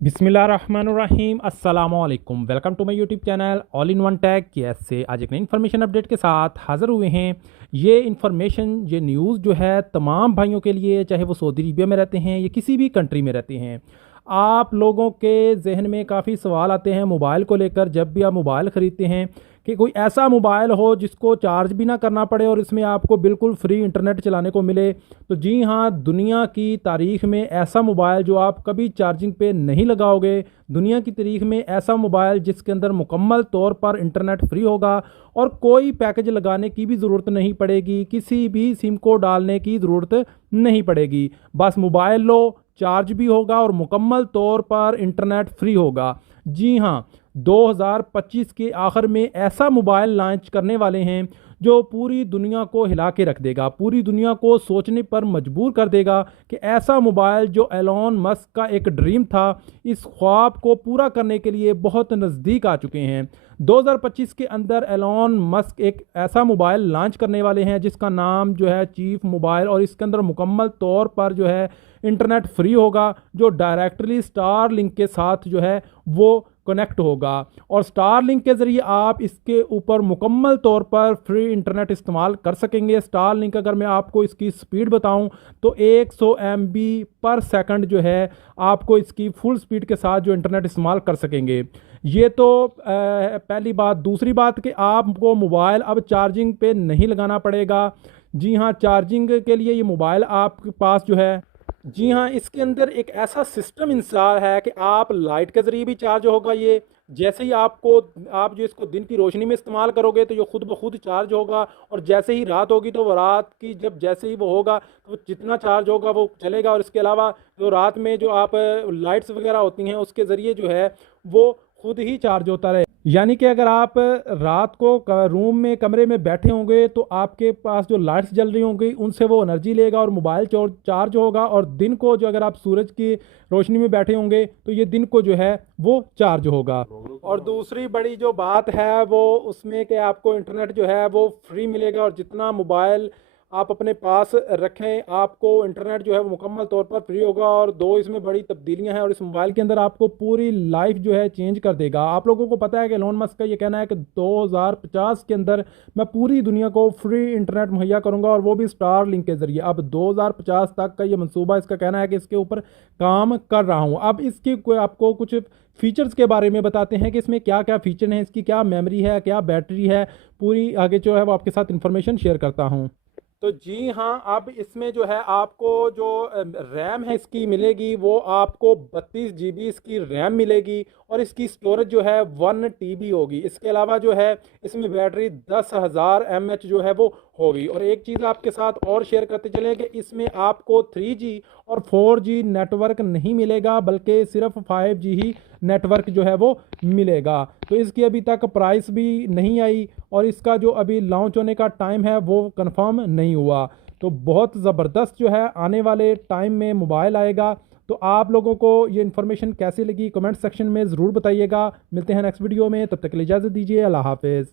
बिस्मिल्लाहिर्रहमानिर्रहीम अस्सलामुअलैकुम। Welcome to my YouTube channel all in one tech. कैसे आज एक नई इन्फॉर्मेशन अपडेट के साथ हाज़िर हुए हैं। ये इन्फॉर्मेशन ये न्यूज़ जो है तमाम भाइयों के लिए, चाहे वो सऊदी अरबिया में रहते हैं या किसी भी कंट्री में रहते हैं। आप लोगों के जहन में काफ़ी सवाल आते हैं मोबाइल को लेकर, जब भी आप मोबाइल ख़रीदते हैं कि कोई ऐसा मोबाइल हो जिसको चार्ज भी ना करना पड़े और इसमें आपको बिल्कुल फ्री इंटरनेट चलाने को मिले। तो जी हाँ, दुनिया की तारीख़ में ऐसा मोबाइल जो आप कभी चार्जिंग पे नहीं लगाओगे, दुनिया की तारीख़ में ऐसा मोबाइल जिसके अंदर मुकम्मल तौर पर इंटरनेट फ्री होगा और कोई पैकेज लगाने की भी ज़रूरत नहीं पड़ेगी, किसी भी सिम को डालने की ज़रूरत नहीं पड़ेगी। बस मोबाइल लो, चार्ज भी होगा और मुकम्मल तौर पर इंटरनेट फ्री होगा। जी हाँ, 2025 के आखिर में ऐसा मोबाइल लॉन्च करने वाले हैं जो पूरी दुनिया को हिला के रख देगा, पूरी दुनिया को सोचने पर मजबूर कर देगा कि ऐसा मोबाइल जो एलोन मस्क का एक ड्रीम था, इस ख्वाब को पूरा करने के लिए बहुत नज़दीक आ चुके हैं। 2025 के अंदर एलोन मस्क एक ऐसा मोबाइल लॉन्च करने वाले हैं जिसका नाम जो है चीफ मोबाइल, और इसके अंदर मुकम्मल तौर पर जो है इंटरनेट फ्री होगा, जो डायरेक्टली स्टार लिंक के साथ जो है वो कनेक्ट होगा और स्टार लिंक के ज़रिए आप इसके ऊपर मुकम्मल तौर पर फ्री इंटरनेट इस्तेमाल कर सकेंगे। स्टार लिंक अगर मैं आपको इसकी स्पीड बताऊं तो 100 MB पर सेकंड जो है आपको इसकी फुल स्पीड के साथ जो इंटरनेट इस्तेमाल कर सकेंगे। ये तो पहली बात। दूसरी बात कि आपको मोबाइल अब चार्जिंग पे नहीं लगाना पड़ेगा। जी हाँ, चार्जिंग के लिए ये मोबाइल आपके पास जो है, जी हाँ, इसके अंदर एक ऐसा सिस्टम इंस्टॉल है कि आप लाइट के ज़रिए भी चार्ज होगा ये। जैसे ही आप जो इसको दिन की रोशनी में इस्तेमाल करोगे तो ये खुद ब खुद चार्ज होगा, और जैसे ही रात होगी तो वो रात की जब जैसे ही वो होगा तो जितना चार्ज होगा वो चलेगा। और इसके अलावा जो रात में जो आप लाइट्स वगैरह होती हैं उसके ज़रिए जो है वो खुद ही चार्ज होता रहे। यानी कि अगर आप रात को रूम में कमरे में बैठे होंगे तो आपके पास जो लाइट्स जल रही होंगी उनसे वो एनर्जी लेगा और मोबाइल चार्ज होगा, और दिन को जो अगर आप सूरज की रोशनी में बैठे होंगे तो ये दिन को जो है वो चार्ज होगा। और दूसरी बड़ी जो बात है वो उसमें कि आपको इंटरनेट जो है वो फ्री मिलेगा, और जितना मोबाइल आप अपने पास रखें आपको इंटरनेट जो है वो मुकम्मल तौर पर फ्री होगा। और दो इसमें बड़ी तब्दीलियां हैं और इस मोबाइल के अंदर आपको पूरी लाइफ जो है चेंज कर देगा। आप लोगों को पता है कि एलोन मस्क का ये कहना है कि 2050 के अंदर मैं पूरी दुनिया को फ्री इंटरनेट मुहैया करूंगा, और वो भी स्टार लिंक के ज़रिए। अब 2050 तक का ये मनसूबा, इसका कहना है कि इसके ऊपर काम कर रहा हूँ। अब इसकी आपको कुछ फीचर्स के बारे में बताते हैं कि इसमें क्या क्या फ़ीचर हैं, इसकी क्या मेमोरी है, क्या बैटरी है, पूरी आगे जो है वो आपके साथ इन्फॉर्मेशन शेयर करता हूँ। तो जी हाँ, अब इसमें जो है आपको जो रैम है इसकी मिलेगी, वो आपको 32 GB इसकी रैम मिलेगी, और इसकी स्टोरेज जो है 1 TB होगी। इसके अलावा जो है इसमें बैटरी 10,000 mAh जो है वो होगी। और एक चीज़ आपके साथ और शेयर करते चलें कि इसमें आपको 3G और 4G नेटवर्क नहीं मिलेगा, बल्कि सिर्फ 5G ही नेटवर्क जो है वो मिलेगा। तो इसकी अभी तक प्राइस भी नहीं आई और इसका जो अभी लॉन्च होने का टाइम है वो कंफर्म नहीं हुआ। तो बहुत ज़बरदस्त जो है आने वाले टाइम में मोबाइल आएगा। तो आप लोगों को ये इन्फॉर्मेशन कैसी लगी कमेंट सेक्शन में ज़रूर बताइएगा। मिलते हैं नेक्स्ट वीडियो में, तब तक के लिए इजाज़त दीजिए। अल्लाह हाफ़िज़।